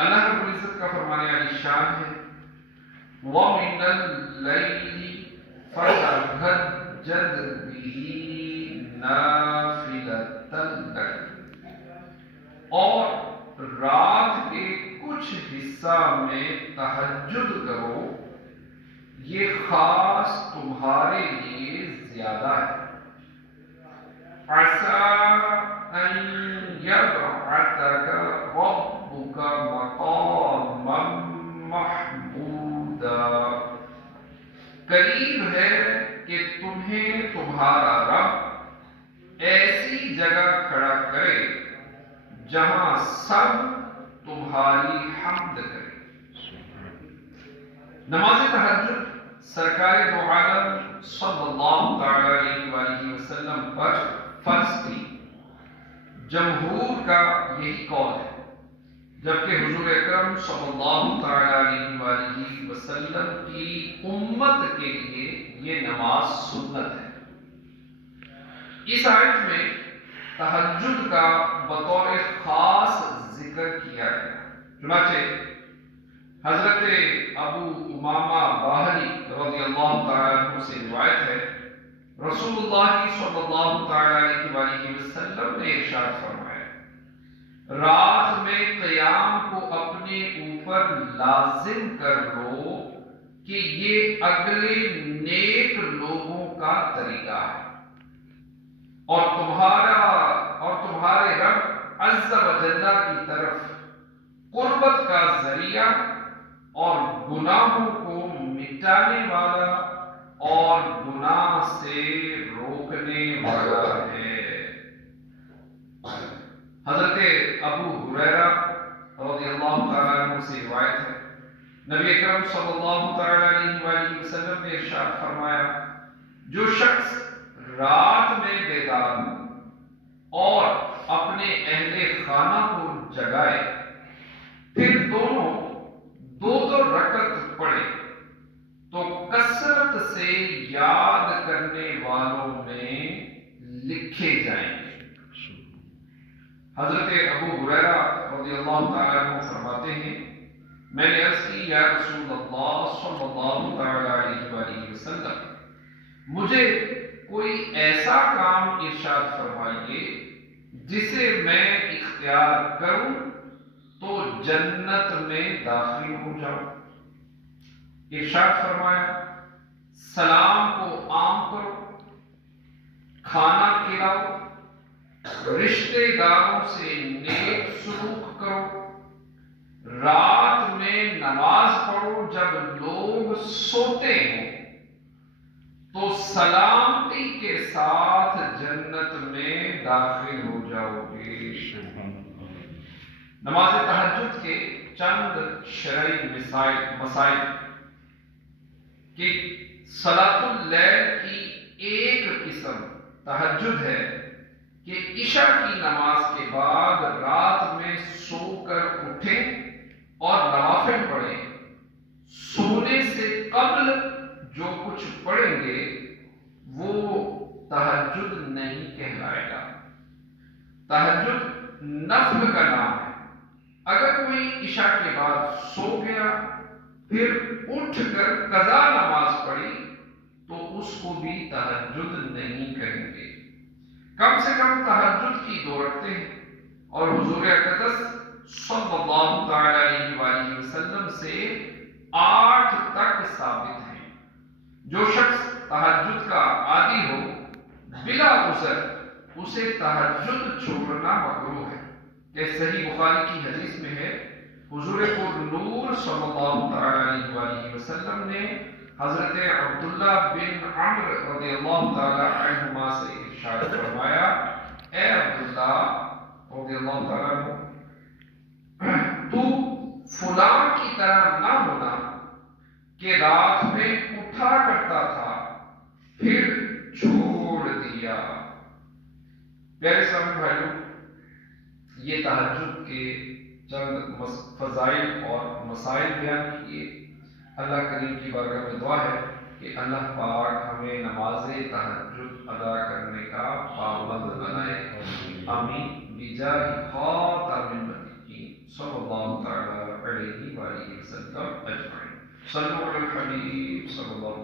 اللہ رب العزت کا فرمانے علی شان ہے وَمِنَ اللَّيْلِ فَتَهَجَّدْ بِهِ نَافِلَةً لَكَ، اور رات کے کچھ حصہ میں تہجد کرو، یہ خاص تمہارے لیے زیادہ ہے۔ عَسَىٰ أَن يَبْعَثَكَ رَبُّكَ مَقَامًا مَحْمُودًا، قریب ہے کہ تمہیں تمہارا رب ایسی جگہ کھڑا کرے جہاں سب تمہاری حمد کرے۔ نماز تہجد سرکار دو عالم صلی اللہ تعالی علیہ وآلہ وسلم پر فرض تھی، جمہور کا یہی قول ہے، جبکہ حضور اکرم صلی اللہ تعالی علیہ وآلہ وسلم کی امت کے لیے یہ نماز سنت ہے۔ اس آیت میں تہجد کا بطور خاص ذکر کیا گیا، چنانچہ حضرت ابو امامہ باہلی رضی اللہ تعالیٰ عنہ سے روایت ہے، رسول اللہ صلی اللہ تعالیٰ علیہ وآلہ وسلم نے ارشاد فرمایا، رات میں قیام کو اپنے اوپر لازم کر لو کہ یہ اگلے نیک لوگوں کا طریقہ ہے، اور تمہارے رب عز و جل کی طرف قربت کا ذریعہ اور گناہوں کو مٹانے والا اور گناہ سے روکنے والا ہے۔ حضرت ابو ہریرہ رضی اللہ تعالیٰ عنہ سے روایت ہے، نبی اکرم صلی اللہ تعالیٰ علیہ وآلہ وسلم نے ارشاد فرمایا، جو شخص رات میں بیدار ہو اور اپنے اہل خانہ کو جگائے، پھر دونوں دو رکعت پڑھے تو کثرت سے یاد کرنے والوں میں لکھے جائیں گے۔ حضرت ابو ہریرہ رضی اللہ تعالیٰ عنہ فرماتے ہیں، میں نے عرض کی، یا رسول اللہ صلی اللہ تعالیٰ علیہ وآلہ وسلم، مجھے کوئی ایسا کام ارشاد فرمائیے جسے میں اختیار کروں تو جنت میں داخل ہو جاؤں۔ ارشاد فرمایا، سلام کو عام کرو، کھانا کھلاؤ، رشتے داروں سے نیک سلوک کرو، رات میں نماز پڑھو جب لوگ سوتے ہوں تو سلامتی کے ساتھ جنت میں داخل ہو جاؤ گے۔ نماز تہجد کے چند شرعی مسائل کہ صلاۃ اللیل کی ایک قسم تہجد ہے کہ عشاء کی نماز کے بعد رات میں سو کر اٹھیں اور نوافل پڑھیں، سونے سے قبل جو کچھ پڑھیں گے وہ تہجد نہیں کہلائے گا۔ تہجد نفل کا نام ہے، اگر کوئی عشاء کے بعد سو گیا پھر اٹھ کر قضا نماز پڑھی تو اس کو بھی تہجد نہیں کہیں گے۔ کم سے کم تہجد کی 2 رکعتیں ہیں، اور حضور اقدس صلی اللہ تعالی علیہ وآلہ وسلم سے 8 تک ثابت ہیں۔ جو شخص تہجد کا عادی ہو بلا عذر اسے تہجد چھوڑنا مکروہ ہے، کہ صحیح بخاری کی حدیث میں ہے، حضور پر نور صلی اللہ تعالی علیہ وآلہ وسلم نے حضرت عبداللہ بن عمرو رضی اللہ تعالی عنہما سے ارشاد فرمایا، اے عبداللہ رضی اللہ تعالی عنہ، تو فلاں کی طرح نہ ہونا کہ رات میں اٹھا کرتا تھا پھر چھوڑ دیا۔ پیارے اسلامی بھائیوں، یہ تہجد کے چند فضائل اور مسائل بیان کیے۔ اللہ کریم کی بارگاہ میں دعا ہے کہ اللہ پاک ہمیں نماز تہجد ادا کرنے کا پابند بنائے، آمین، بجاہ خاتم النبیین صلی اللہ تعالی صلو علی الحبیب صلی اللہ